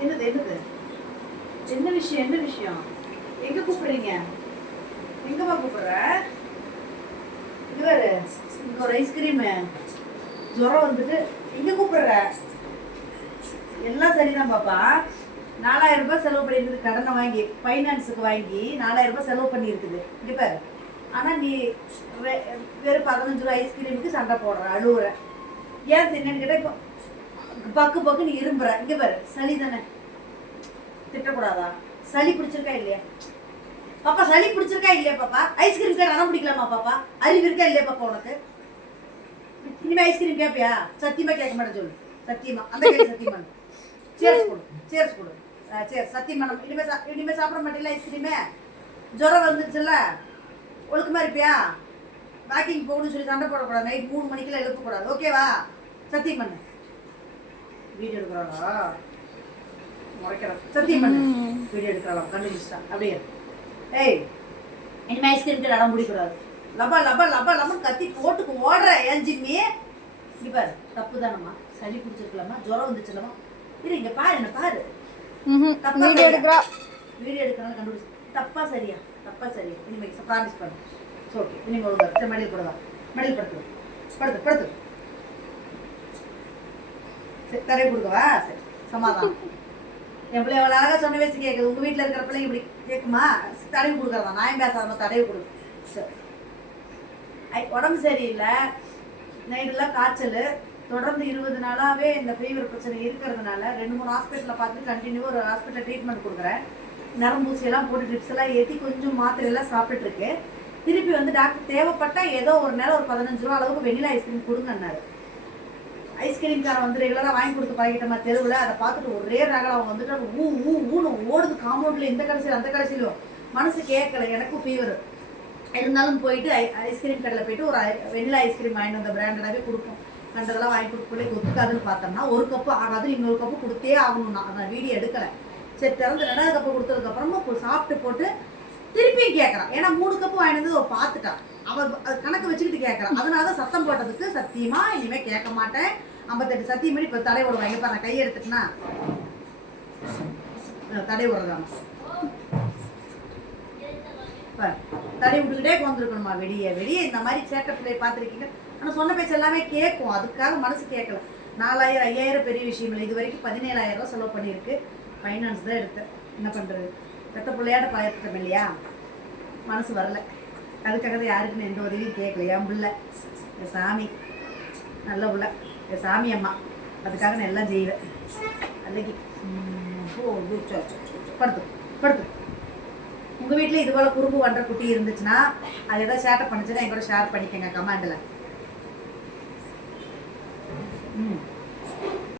என்னது என்னது? என்ன விஷயம் என்ன விஷயம்? எங்க கூப்பிடுறீங்க? எங்கம்மா கூப்பிடுற? இது வேறு. இங்க ஒரு ஐஸ்கிரீமு ஜுரம் வந்துட்டு. எங்க கூப்பிடுற? எல்லாம் சரிதான் பாப்பா. நாலாயிரம் ரூபாய் செலவு பண்ணியிருக்குது. கடனை வாங்கி ஃபைனான்ஸுக்கு வாங்கி நாலாயிரம் ரூபாய் செலவு பண்ணியிருக்குது. இங்கே பாரு. ஆனால் நீ வெ- வெறும் பதினஞ்சு ரூபா ஐஸ்கிரீமுக்கு சண்டை போடுற அழுவுற. ஏன் தின்னு கேட்டால் இப்போ பக்கு பக்கு நீ இரும்புற. இங்கே பாரு சளி தானே. திட்டக்கூடாதா? சளி பிடிச்சிருக்கா இல்லையா? பாப்பா சளி பிடிச்சிருக்கா இல்லையா பாப்பா? ஐஸ்கிரீம் கேட்க அடம் பிடிக்கலாமா பாப்பா? அறிவு இருக்கா இல்லையா பாப்பா உனக்கு? இனிமே ஐஸ்கிரீம் கேட்பியா சத்தியமா கேட்க மாட்டேன் சொல்லு. சத்தியமா. அந்த கேள்வி சத்தியமா. சேர்ஸ் கொடு. சேர்ஸ் கொடு. சரி சத்தியமா நம்ம இனிமே இனிமே சாப்பிட மாட்டேங்களா ஐஸ்கிரீமே ஜுரம் வந்துச்சுல்ல? ஒழுக்கமா இருப்பியா? வாக்கிங் போகணும்னு சொல்லி சண்டை போடக்கூடாது. நைட் மூணு மணிக்கெல்லாம் எழுப்பக்கூடாது. ஓகேவா சத்தியம் பண்ணு. வீடியோ எடுக்கிறாளா? முறைக்கிறேன். சத்தியம் பண்ணு. வீடியோ எடுக்கலாம் கண்டுபிடிச்சிட்டான் அப்படியே ஏய் இனிமே ஐஸ்கிரீம் கிட்ட அடம் பிடிக்கூடாது லபா லபா லபா லபா கத்தி போட்டுக்கு ஓடுற ஏன் ஜிம்மி? பாரு. தப்பு தானம்மா சளி பிடிச்சிருக்கலாமா? ஜுரம் வந்துச்சுலமா இரு இங்க பாரு என்ன பாரு. வீடியோ? எடுக்கிறா. வீடியோ எடுக்கணும் கண்டுபிடிச்சு. தப்பா சரியா? தப்பா சரி. இனிமே ப்ராமிஸ் பண்ணு. ஓகே இனிமே ஒழுங்கா சரி மடியில் போடுவா? மடியில் படுத்து படுத்து படுத்து. சரி தடவை கொடுக்கவா? சரி சமாதானம். என் பிள்ளை எவ்வளோ அழகாக சொன்ன வச்சு கேட்குது உங்கள் வீட்டில் இருக்கிற பிள்ளைங்க இப்படி கேட்குமா தடவி கொடுக்குறதா? நான் பேசாம தடவி கொடு? சரி. ஐ உடம்பு சரியில்லை. நைட்டெல்லாம் காய்ச்சல். தொடர்ந்து இருபது நாளாகவே இந்த ஃபீவர் பிரச்சனை இருக்கிறதுனால ரெண்டு மூணு ஹாஸ்பிட்டலில் பார்த்து கண்டினியூவாக ஒரு ஹாஸ்பிட்டல் ட்ரீட்மெண்ட் கொடுக்குறேன். நரம்பூசியெல்லாம் போட்டு ட்ரிப்ஸ் எல்லாம் ஏற்றி கொஞ்சம் மாத்திரையெல்லாம் சாப்பிட்டுருக்கு திருப்பி வந்து டாக்டர் தேவைப்பட்டால் ஏதோ ஒரு நேரம் ஒரு பதினஞ்சு ரூபா அளவுக்கு வெண்ணிலா ஐஸ்கிரீம் கொடுங்கன்னாரு ஐஸ்கிரீம்காரன் வந்து ரெகுலராக வாங்கி கொடுத்து பழகிட்டோமா தெருவில் அதை பார்த்துட்டு ஒரே ரகல அவங்க வந்துட்டு ஊ ஊ ஊன்னு ஓடுது காம்பவுண்டில் இந்த கடைசியில் அந்த கடைசியிலும். மனசு கேட்கல எனக்கும் ஃபீவர் இருந்தாலும் போயிட்டு ஐ ஐஸ்கிரீம் கடையில் போயிட்டு ஒரு ஐ- வெண்ணிலா ஐஸ்கிரீம் வாங்கிட்டு வந்த பிராண்டடாகவே கொடுப்போம். கண்டதெல்லாம் வாங்கி கொடுக்க பிள்ளைக்கு ஒத்துக்காதுன்னு பார்த்தோம்னா ஒரு கப்பு ஆகாது இன்னொரு கப்பு கொடுத்தே ஆகணும். நான் நான் வீடியோ எடுக்கலை. சரி திறந்து ரெண்டாவது கப்பு கொடுத்ததுக்கப்புறமா இப்போ சாப்பிட்டு போட்டு திருப்பியும் கேட்குறான் ஏன்னா மூணு கப்பு வாங்கினது அவள் பார்த்துட்டான் அவள் கணக்கு வச்சுக்கிட்டு கேட்குறான் அதனால தான் சத்தம் போட்டதுக்கு சத்தியமா இனிமேல் கேட்க மாட்டேன். ஐம்பத்தெட்டு சத்தியம் பண்ணி இப்போ தடை விடுவாங்க இப்போ நான் கையெடுத்துட்டுனா தடை விடுறாங்க பாரு, தடி விட்டுக்கிட்டே உட்காந்துருக்கணுமா வெளியே வெளியே இந்த மாதிரி சேட்டை பிள்ளையை பார்த்துருக்கீங்க. ஆனால் சொன்ன பேச்சு எல்லாமே கேட்கும். அதுக்காக மனசு கேட்கல. நாலாயிரம் ஐயாயிரம் பெரிய விஷயம் இல்லை. இது வரைக்கும் பதினேழாயிரம் ரூபா செலவு பண்ணியிருக்கு. ஃபைனான்ஸ் தான் எடுத்தேன். என்ன பண்ணுறது பெத்த பிள்ளையாட்ட பழகிட்டோம் இல்லையா? மனசு வரல. அதுக்காக தான் யாருக்குன்னு எந்த உதவியும் கேட்கல. என் பிள்ளை என் சாமி நல்ல பிள்ளை. என் சாமி அம்மா. அதுக்காக நான் எல்லாம் செய்வேன். அன்னைக்கு. படுத்து படுத்து உங்கள் வீட்டில் இது போல் குறும்பு பண்ணுற குட்டி இருந்துச்சுன்னா அது ஏதாவது ஷேர் பண்ணுச்சுன்னா என் கூட ஷேர் பண்ணிக்கோங்க கமெண்டில். ம்.